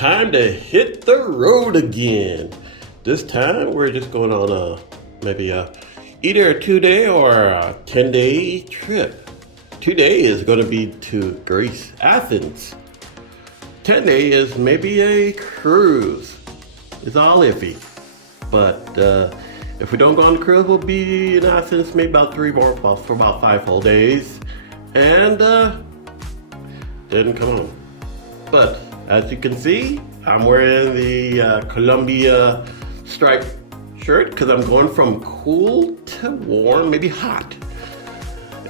time to hit the road again. This time we're just going on maybe either a 2-day or a 10-day trip. 2-day is going to be to Greece, Athens. 10-day is maybe a cruise. It's all iffy. But if we don't go on the cruise, we'll be in Athens maybe about 3 more, for about 5 full days. And then come home. But as you can see, I'm wearing the Columbia striped shirt because I'm going from cool to warm, maybe hot.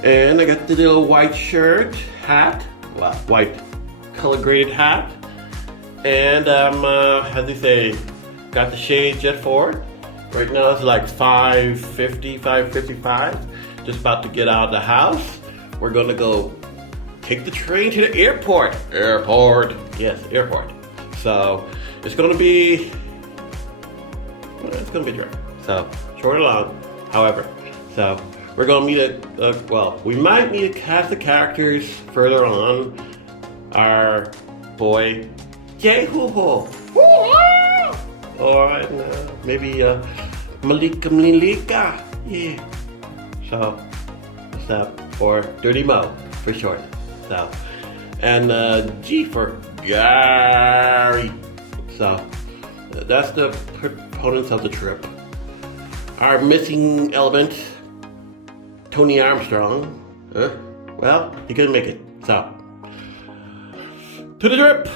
And I got the little white shirt, hat, well, white color graded hat. And as they say, got the shades just forward. Right now it's like 5:50, 5:55. Just about to get out of the house. We're gonna go take the train to the airport. Yes, airport. So it's gonna be a trip. So short or long, however. So we're gonna meet we might meet a cast of characters further on. Our boy Gayyyry. Or maybe Malika. Yeah. So what's up? Or Dirty Mo for short. So and G for Gayyyry. So that's the proponents of the trip. Our missing element, Tony Armstrong. Well, he couldn't make it. So to the trip.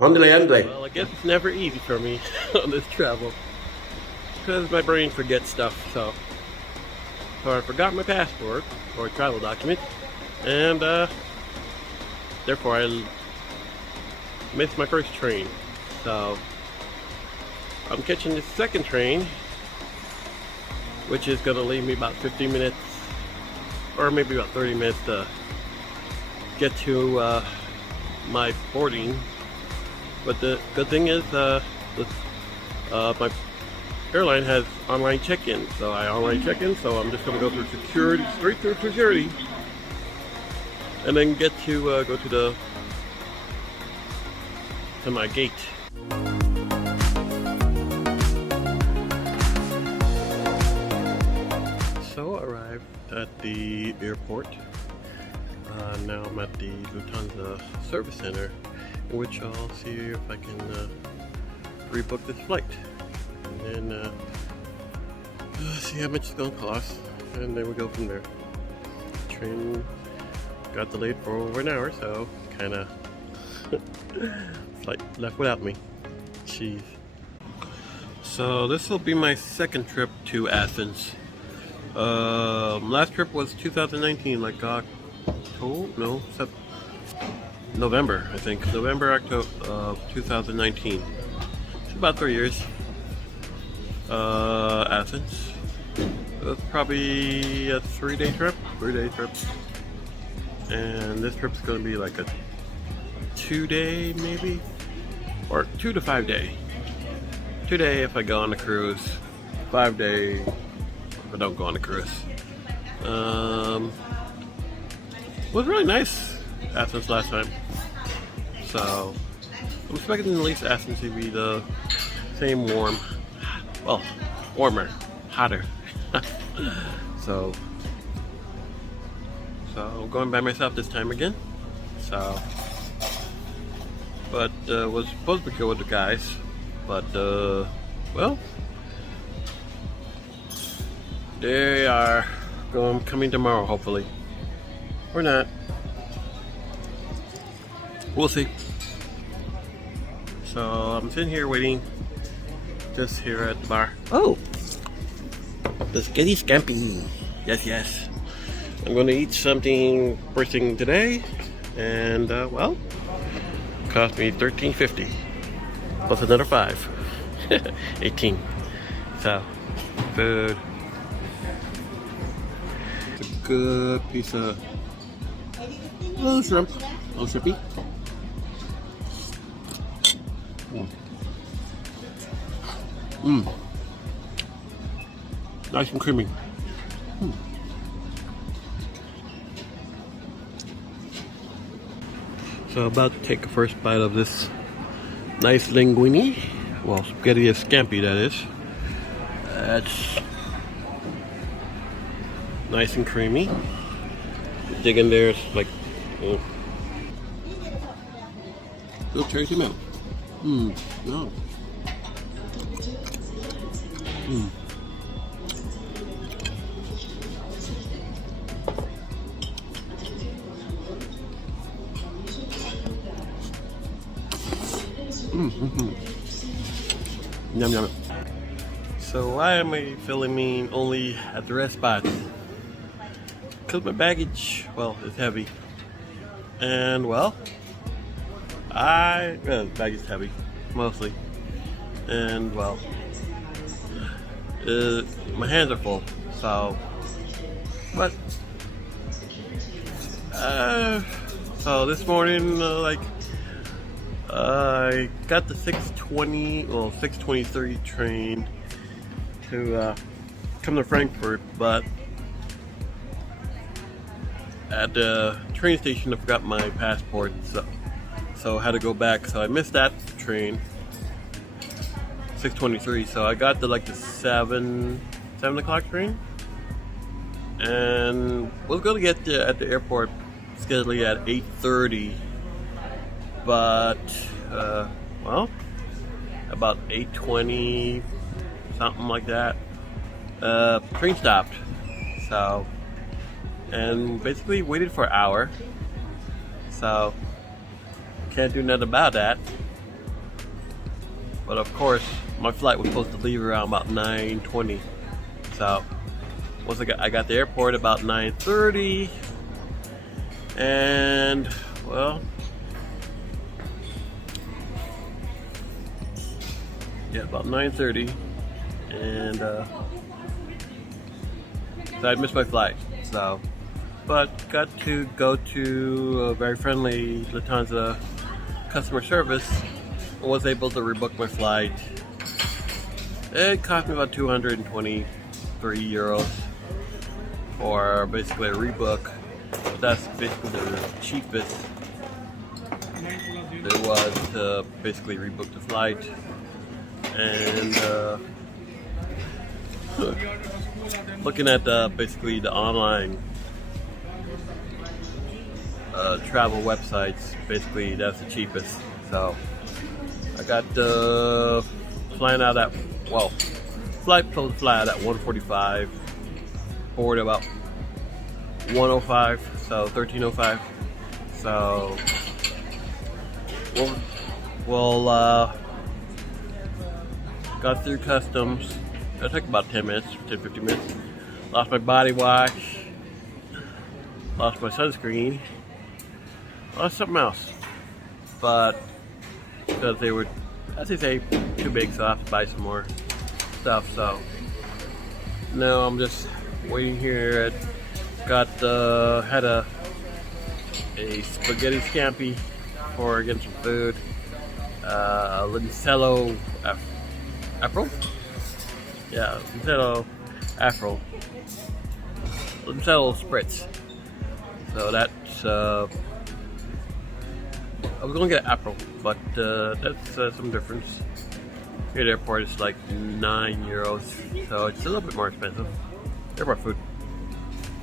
Well, I guess it's never easy for me on this travel because my brain forgets stuff. So I forgot my passport or travel document, and therefore I missed my first train. So I'm catching the second train, which is gonna leave me about 15 minutes or maybe about 30 minutes to get to my boarding. But the good thing is my airline has online check-in. So I online check-in, so I'm just gonna go through security, straight through security, and then get to go to my gate. So I arrived at the airport. Now I'm at the Lufthansa service center, in which I'll see if I can rebook this flight, and then see how much it's going to cost, and then we go from there. The train got delayed for over an hour, so kind of flight left without me. Jeez. So this will be my second trip to Athens. Last trip was 2019, like November, I think. November, October 2019. It's about 3 years. Athens. It's probably a 3-day trip. 3-day trip. And this trip's gonna be like a 2-day maybe? Or 2 to 5 day. 2-day if I go on a cruise. 5-day if I don't go on a cruise. It was really nice, Athens, last time. So I'm expecting at least Athens to be the same warmer, hotter. so I'm going by myself this time again. So, but was supposed to go with the guys, but well, they are coming tomorrow, hopefully. Or not. We'll see. So I'm sitting here waiting, just here at the bar. Oh, the Skitty Scampy. Yes. I'm gonna eat something first thing today, and well, cost me $13.50 plus another $5. 18. So, food. It's a good piece of little shrimp, little shrimpy. Nice and creamy. So about to take a first bite of this Nice linguine. Well, spaghetti is scampi, that is. That's nice and creamy. Dig in there, it's like, oh. Good cherry milk. No. Yum yum. So why am I filming only at the rest spots? Because my baggage, well, is heavy. And well, bag is heavy, mostly. And well, my hands are full, so, but, so this morning, I got the 6:23 train to come to Frankfurt, but at the train station I forgot my passport, so I had to go back. So I missed that train, 6:23. So I got the 7 o'clock train, and was gonna get at the airport scheduled at 8:30. But well, about 8:20, something like that, train stopped. So, and basically waited for an hour. So can't do nothing about that. But of course, my flight was supposed to leave around about 9:20. So once I got to the airport about 9:30, and well, yeah, about 9:30, and so I missed my flight. So, but got to go to a very friendly Lufthansa customer service. I was able to rebook my flight. It cost me about 223 euros for basically a rebook. But that's basically the cheapest there was to basically rebook the flight. And looking at basically the online travel websites, basically that's the cheapest. So I got flying out at, well, flight supposed to fly out at 1:45, board about 1:05, so 13:05. So we'll got through customs. It took about 10 minutes, 10-15 minutes. Lost my body wash, lost my sunscreen, lost something else. But because they were, as they say, too big, so I have to buy some more stuff. So now I'm just waiting here. Got had a spaghetti scampi for getting some food. Lincello Afro? Yeah, Lincello Afro. Lincello Spritz. So that's I was gonna get Afro, but that's some difference. Here at the airport it's like €9, so it's a little bit more expensive. Airport food.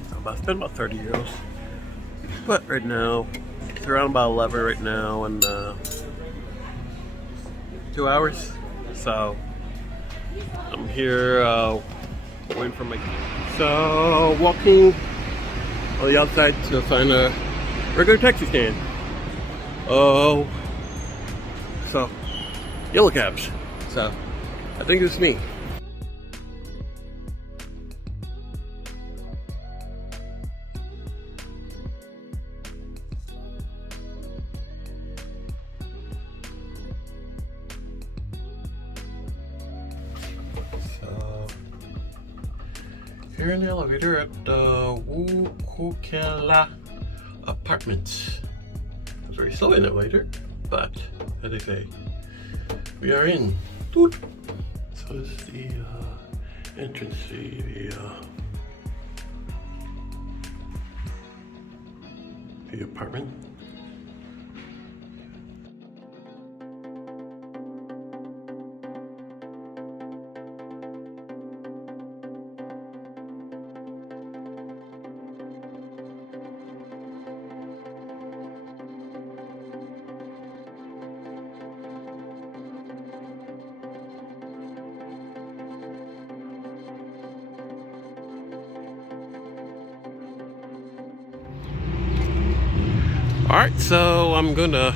So I spent about 30 euros. But right now, it's around about 11 right now, and 2 hours. So I'm here waiting for my. So walking on the outside to find a regular taxi stand. Oh, so yellow cabs. So I think it's me. Here in the elevator at Wukokela Apartments. I was very slow in the elevator, but as they say, we are in. So this is the entrance, the apartment. Alright, so I'm gonna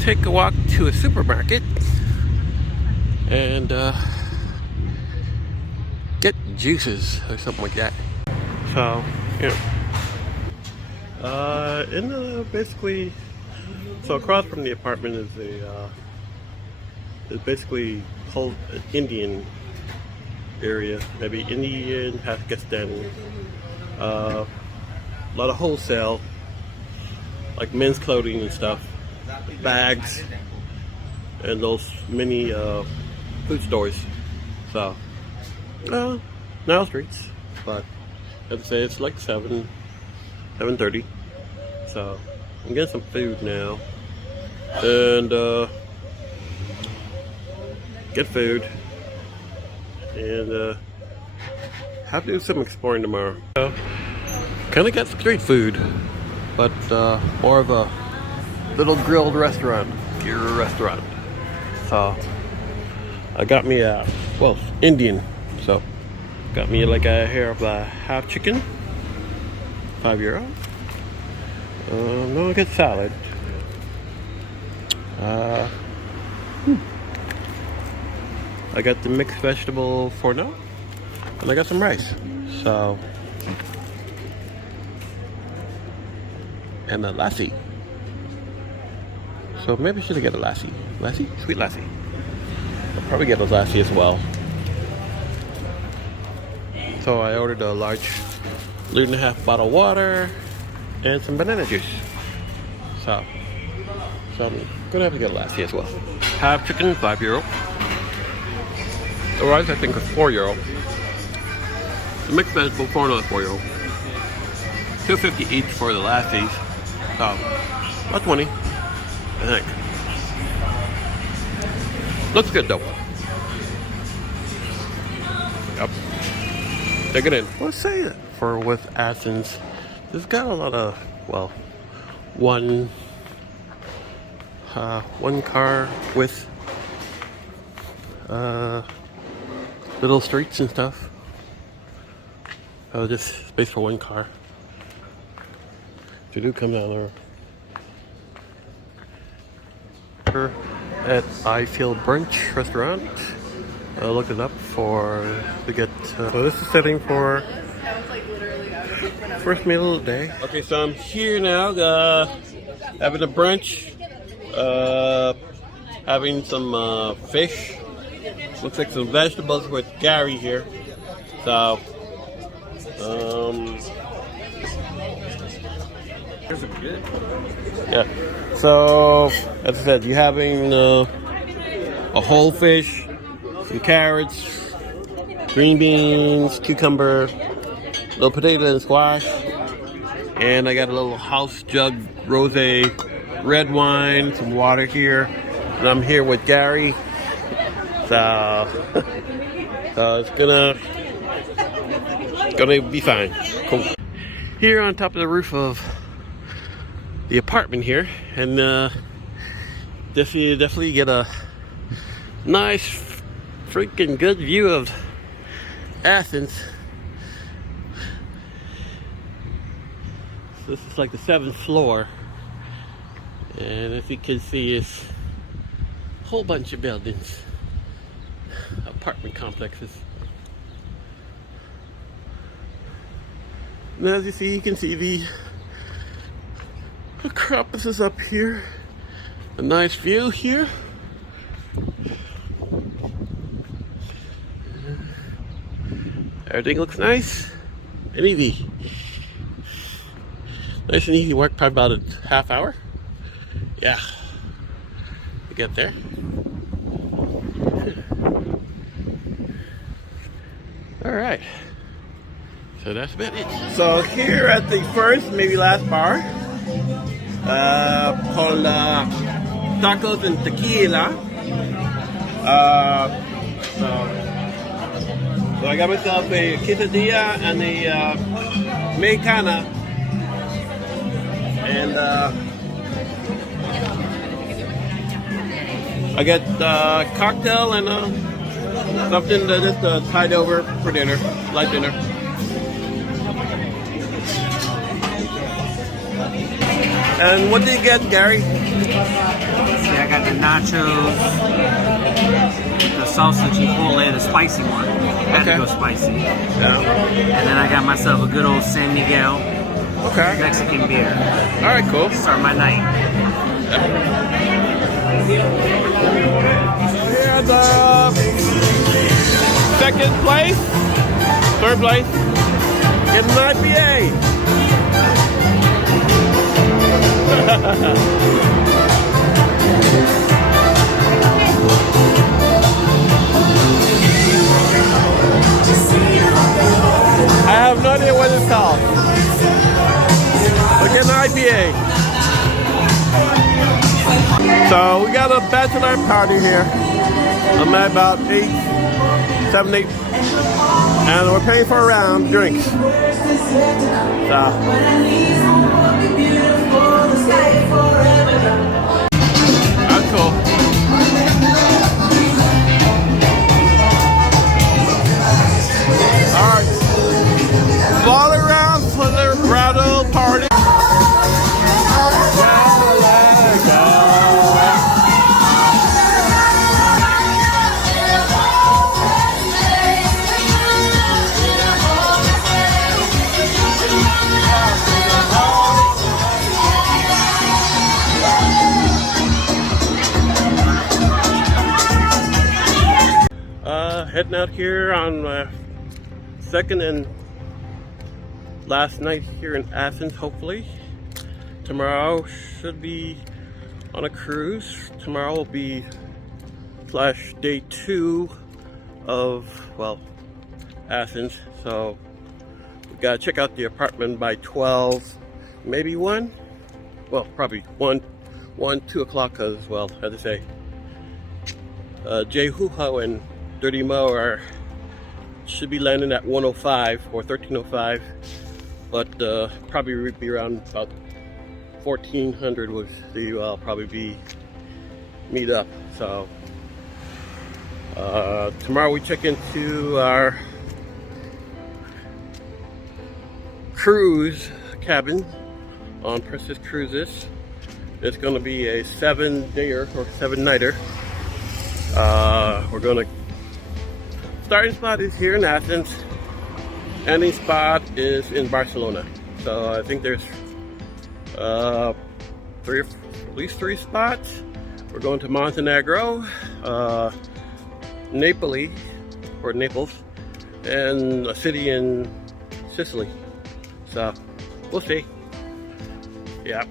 take a walk to a supermarket and get juices or something like that. So, basically, so across from the apartment is basically whole Indian area, maybe Indian, Pakistani, a lot of wholesale, like men's clothing and stuff, bags, and those mini food stores. So, now streets, but I'd say it's like 7:30. So I'm getting some food now, and get food, and have to do some exploring tomorrow. So, kind of got street food, but more of a little grilled restaurant, Gayyyry restaurant. So I got me a, well, Indian. So got me like a hair of a half chicken, €5. No, I get salad. I got the mixed vegetable forno, and I got some rice. So, and a lassi. So maybe I should get a lassi. Lassi? Sweet lassi. I'll probably get a lassi as well. So I ordered a large 1.5-liter bottle of water and some banana juice. So I'm gonna have to get a lassi as well. Half chicken, €5. The rice I think is €4. The mixed vegetable forno is €4. $2.50 each for the lassis. So about 20, I think. Looks good though. Yep. Take it in. Let's say that for with Athens, it's got a lot of, well, one car with little streets and stuff. Just space for one car. To do come down there. At I Feel Brunch restaurant. Looked it up to get. So this is setting for first meal of the day. Okay, so I'm here now, having a brunch, having some fish. Looks like some vegetables with Gayyyry here. So, yeah. So, as I said, you're having a whole fish, some carrots, green beans, cucumber, little potato and squash, and I got a little house jug rosé red wine, some water here, and I'm here with Gayyyry. So, it's gonna be fine. Cool. Here on top of the roof of the apartment here, and definitely get a nice freaking good view of Athens. So this is like the 7th floor, and as you can see, it's a whole bunch of buildings, apartment complexes. And as you can see the Acropolis is up here. A nice view here. Everything looks nice and easy. Nice and easy work, probably about a half hour. Yeah, to get there. All right. So that's about it. So here at the first, maybe last bar, called Tacos and Tequila. So I got myself a quesadilla and a mexicana, and I got cocktail and something that just tied over for dinner, light dinner. And what did you get, Gary? See, I got the nachos, the salsa chipotle, the spicy one. Had to go spicy. Yeah. And then I got myself a good old San Miguel Mexican beer. All right, cool. Start my night. Here's second place, third place, getting an IPA. I have no idea what it's called. We're getting an IPA. So we got a bachelor party here. I'm at about 7, 8, and we're paying for a round drinks. So that's cool. All right, all around for the rattle party. Heading out here on second and last night here in Athens, hopefully. Tomorrow should be on a cruise. Tomorrow will be day 2 of, well, Athens. So we gotta check out the apartment by 12, maybe 1. Well, probably 1, 2 o'clock, because, well, as I say, Jay Huho and Dirty Mo should be landing at 1:05 or 13:05, but probably be around about 1400 would probably be meet up. So tomorrow we check into our cruise cabin on Princess Cruises. It's going to be a 7-dayer or 7-nighter. We're going to starting spot is here in Athens. Ending spot is in Barcelona. So I think there's at least 3 spots. We're going to Montenegro, Naples, and a city in Sicily. So we'll see. Yeah.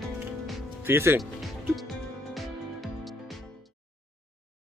See you soon.